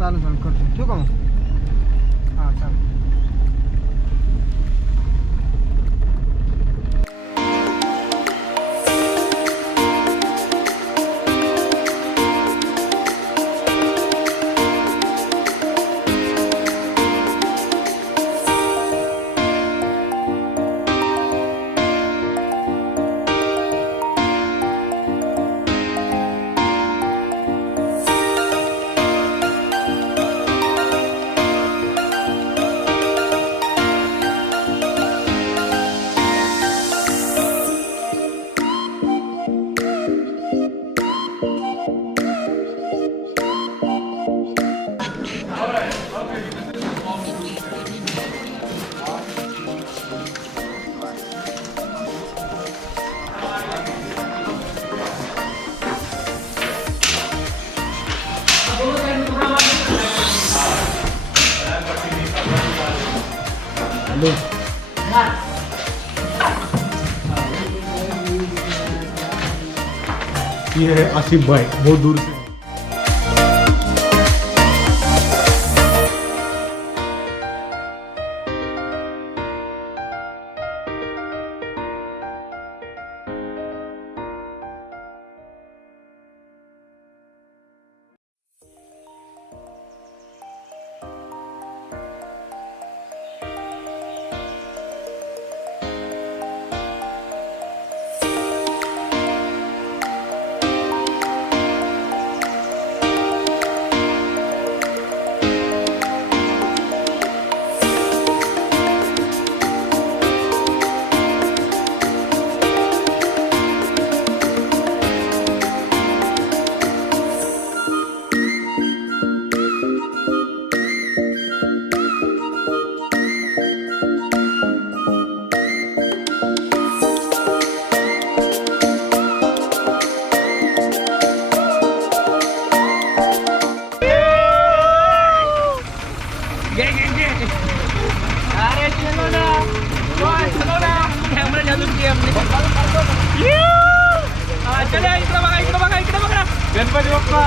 चालेल चालेल करतो. ठेवू का मग? हां चालेल. ये है आसिफ भाई, बहुत दूर से. गणपती बाप्पा.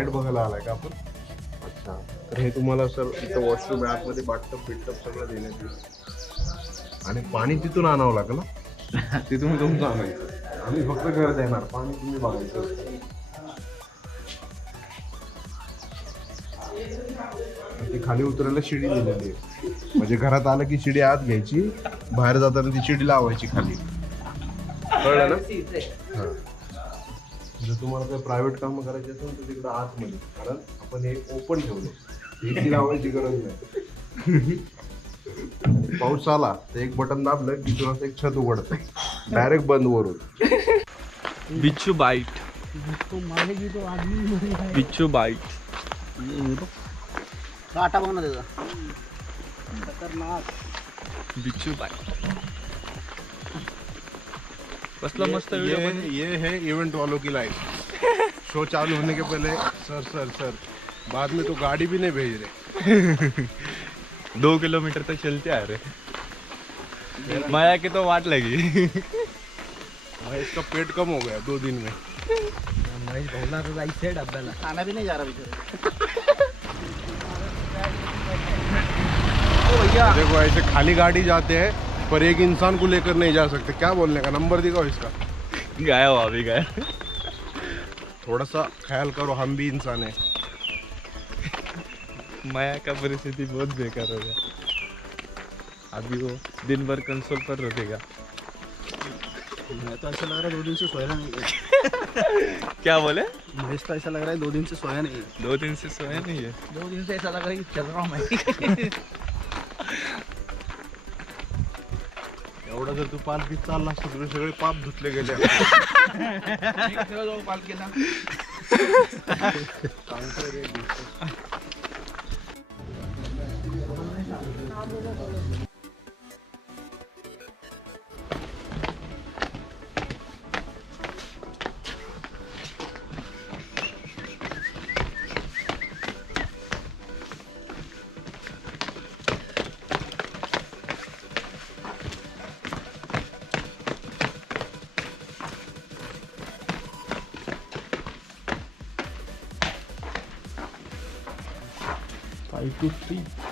राईड बघायला आलाय का आपण? अच्छा, तर हे तुम्हाला सर इथं वॉशरूम आहे, आतमध्ये बाथटब बिटटब सगळं देण्यात येईल आणि पाणी तिथून आणावं लागेल ना, तिथून तुमचं आणायचं, आम्ही फक्त घर देणार, पाणी तुम्ही बघायचं. ती खाली उतरायला शिडी दिलेली आहे, म्हणजे घरात आलं की शिडी आत घ्यायची, बाहेर जाताना ती शिडी लावायची खाली, कळलं ना? हां, जर तुम्हाला काही प्रायव्हेट कामं करायची असेल तर तिकडं आतमध्ये, कारण आपण हे ओपन ठेवलं, एसी लावायची गरज नाही. पाऊस आला तर एक बटन दाबलं की तुला एक छत उघडतं, डायरेक्ट बंद वरून. बिच्छू बाइट, बिच्छू बाइट. काटा बघ ना त्याचा खतरनाक. बिच्छू बाइट कसला मस्त व्हिडिओ. ये है इवेंट वालों की लाइफ. शो चालू होने के पहले सर सर सर, बाद में तो गाड़ी भी नहीं भेज रहे. 2 किलोमीटर तक चलते आ रहे, माया की तो वाट लगी. भाई इसका पेट कम हो गया 2 दिन में. महेश भाऊला तो जायचं आहे डब्याला, खाना भी नहीं जा रहा बिचारा. देखो ऐसे खाली गाड़ी जाते हैं पर एक इंसान को लेकर नहीं जा सकते. क्या बोलने का, नंबर दिखाओ इसका. गया वो अभी गया. थोड़ा सा ख्याल करो, हम भी इंसान है. माया का परिस्थिति बहुत बेकार हो गया. अभी वो दिन भर कंसोल पर रहेगा. मैं तो ऐसा लग रहा है 2 दिन से सोया नहीं है. क्या बोले? महेश तो ऐसा लग रहा है 2 दिन से सोया नहीं है. 2 दिन से सोया नहीं है. 2 दिन से ऐसा लग रहा है कि चल रहा हूँ मैं. एवढा जर तू पाच बीस चालला असतो तुझे सगळे पाप धुतले गेले. पाल केला. Five to 3.